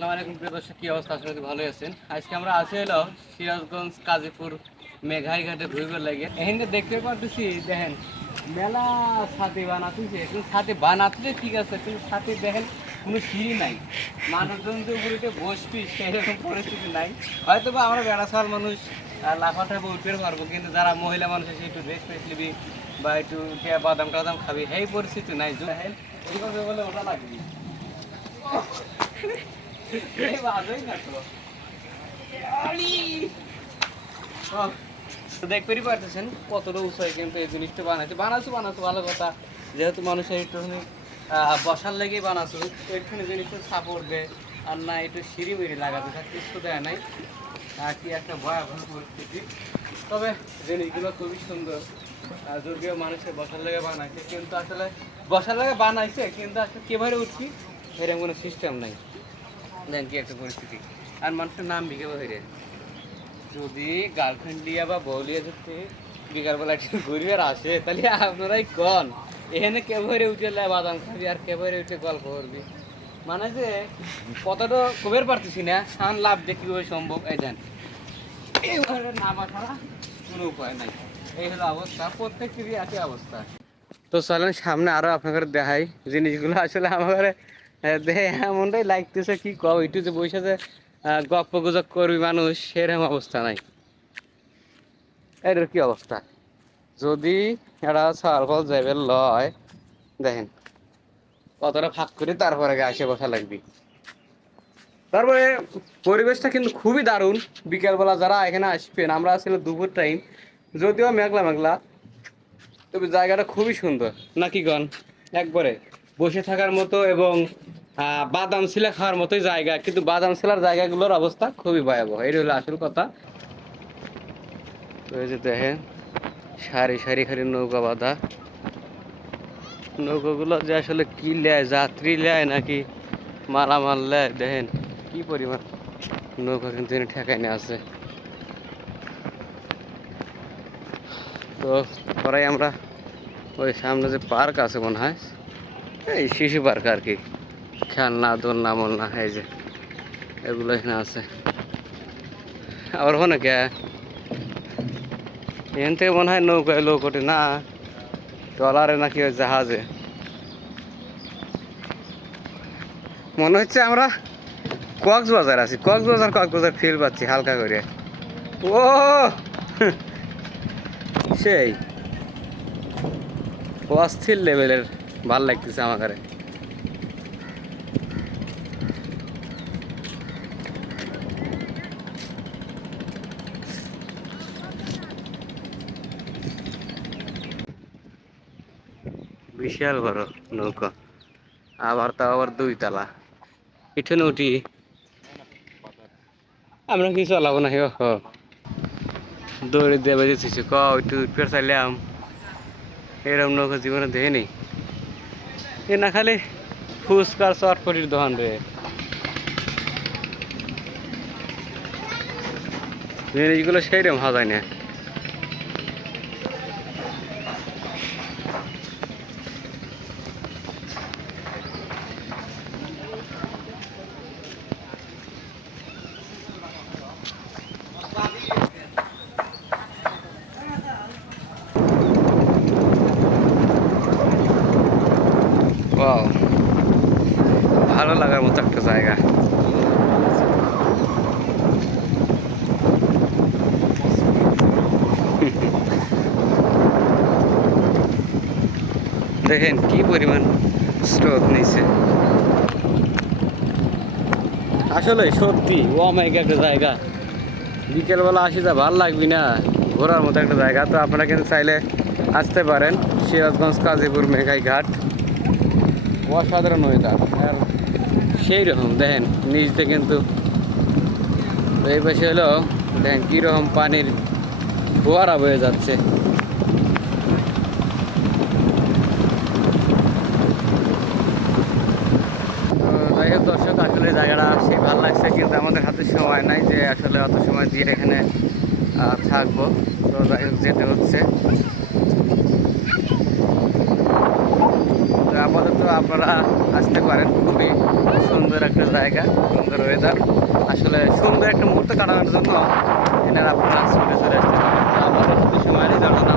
আসসালামু আলাইকুম প্রিয় দর্শক, কি অবস্থা? আসলে ভালোই আছেন। আজকে আমরা হলো সিরাজগঞ্জ, কাজীপুর মেঘাই ঘাটে ঘুরবার লাগে। এখানে দেখতে পাচ্ছি দেখেন, মেলা ছাতি বানাতেছে। কিন্তু ছাতি বানাতে ঠিক আছে, কিন্তু ছাতি দেখেন কোনো সিঁড়ি নাই। মানুষজন যে উপরে বসবি, সেরকম পরিস্থিতি নাই। হয়তো বা আমরা বেড়াশাল মানুষ লাফাতে উঠতে পারব, কিন্তু যারা মহিলা মানুষ আছে একটু রেস্ট ফেস্ট নিবি বা একটু বাদাম টাদাম খাবি এই পরিস্থিতি নাই। দেখেন, এইভাবে বলে ওটা লাগবে। তো দেখতেই পারতেছেন কতটা উৎসাহী কিন্তু এই জিনিসটা বানাইছে। বানাচ্ছো বানাচ্ছো ভালো কথা। যেহেতু মানুষের একটুখানি বসার লেগেই বানাচ্ছো একটুখানি জিনিসটা সাপোর্ট দেয়, আর না, একটু সিঁড়ি মিড়ি লাগাতে থাকে কিছু দেয় নাই। আর কি একটা ভয়াবহ পরিস্থিতি। তবে জিনিসগুলো খুবই সুন্দর। আর যদিও মানুষের বসার লেগে বানাইছে, কিন্তু আসলে বসার লেগে বানাইছে, কিন্তু আসলে কেবারে উঠছি, এরকম কোনো সিস্টেম নাই। কি একটা পরিস্থিতি। আর মানুষের নাম বিকে বহিরে যদি গার্লফ্রেন্ড লিয়া বা বউ লিয়া যদি বিকালবেলা একটু ঘুরিবার আসে, তাহলে আপনারাই কন? এখানে কেবরে উঠে বাদাম খাবি আর কেবরে উঠে গল্প করবি? মানে যে কতটা কবের পারতেছি না সান লাভ যে কীভাবে সম্ভব। এই দেন। এইভাবে নামা ছাড়া কোনো উপায় নাই। এই হলো অবস্থা, প্রত্যেকেরই একই অবস্থা। তো চলেন সামনে আরও আপনাদের দেখাই জিনিসগুলো। আসলে আমার এমনটাই লাগতেছে, কি কব? একটু যে বসে যে গপ্প গুজব করবি মানুষ, সেরকম অবস্থা নাই। এটার কি অবস্থা? যদি এটা সার্কল যাবে লয়, দেখেন, কতটা ফাঁক করে, তারপরে আসে বসা লাগবে। তারপরে পরিবেশটা কিন্তু খুবই দারুণ। বিকেলবেলা যারা এখানে আসবেন, আমরা আসলে দুপুর টাইম যদিও মেঘলা মেঘলা, তবে জায়গাটা খুবই সুন্দর। নাকি গন একবারে, বসে থাকার মতো এবং বাদাম শিলা খাওয়ার মতোই জায়গা, কিন্তু বাদাম শিলার জায়গাগুলোর অবস্থা খুবই ভয়াবহ। এই হলো আসল কথা। তো এই যে দেখেন, সারি সারি খারি নৌকা বাঁধা। নৌকাগুলো যে আসলে কি নেয় যাত্রী লেয় নাকি মালামাল নেয় দেখেন কি পরিমাণ নৌকা কিন্তু এখানে ঠেকাই নিয়ে আছে। তো পরে আমরা ওই সামনে যে পার্ক আছে মনে হয়, এই শিশু পার্ক আর কি। খেলনা দোলনা মোলনা এই যে, এগুলো এখানে আছে। আবার ওখানে কে? এখান থেকে মনে হয় নৌকায় ওঠে না। ট্রলারে নাকি ওই জাহাজে। মনে হচ্ছে আমরা কক্সবাজার আছি, কক্সবাজার কক্সবাজার ফিল পাচ্ছি, হালকা করে। ও! সেই। অস্থির লেভেলের ভালো লাগতেছে আমার বিশাল বড় নৌকা। আবার তাও আবার দুই তালা। পিছনে উঠি আমরা কি চালাবো না হে দৌড়ে দেবে যেতেছি ক একটু উঠতে চাইলাম। এরকম নৌকা জীবনে দেখে নেই এ না খালি ফুচকার চটপটির দোকান রে। জিনিসগুলো সেইরকম হাজায় না। লাগার মতো একটা জায়গা দেখেন কি পরিমাণ স্রোত নিছে আসলে সত্যি আমাকে একটা জায়গা। বিকেলবেলা আসি যা, ভালো লাগবি না। ঘোরার মতো একটা জায়গা। তো আপনারা কিন্তু চাইলে আসতে পারেন। সিরাজগঞ্জ, কাজীপুর, মেঘাই ঘাট। অসাধারণ ওয়েদার আর সেই রকম, দেখেন নিচতে কিন্তু এই পাশে হলো, দেখেন, কীরকম পানির ফোয়ারা বয়ে যাচ্ছে। দর্শক, আসলে জায়গাটা সেই ভালো লাগছে, কিন্তু আমাদের হাতে সময় নাই যে আসলে অত সময় দিয়ে এখানে থাকব। তো যেতে হচ্ছে তো আপাতত আপনারা আসতে পারেন। খুবই সুন্দর একটা জায়গা, সুন্দর ওয়েদার আসলে সুন্দর একটা মুহূর্ত কাটানোর জন্য এনারা আপনারা ছুটে চলে আসতে পারেন। আমাদের সময় জন্য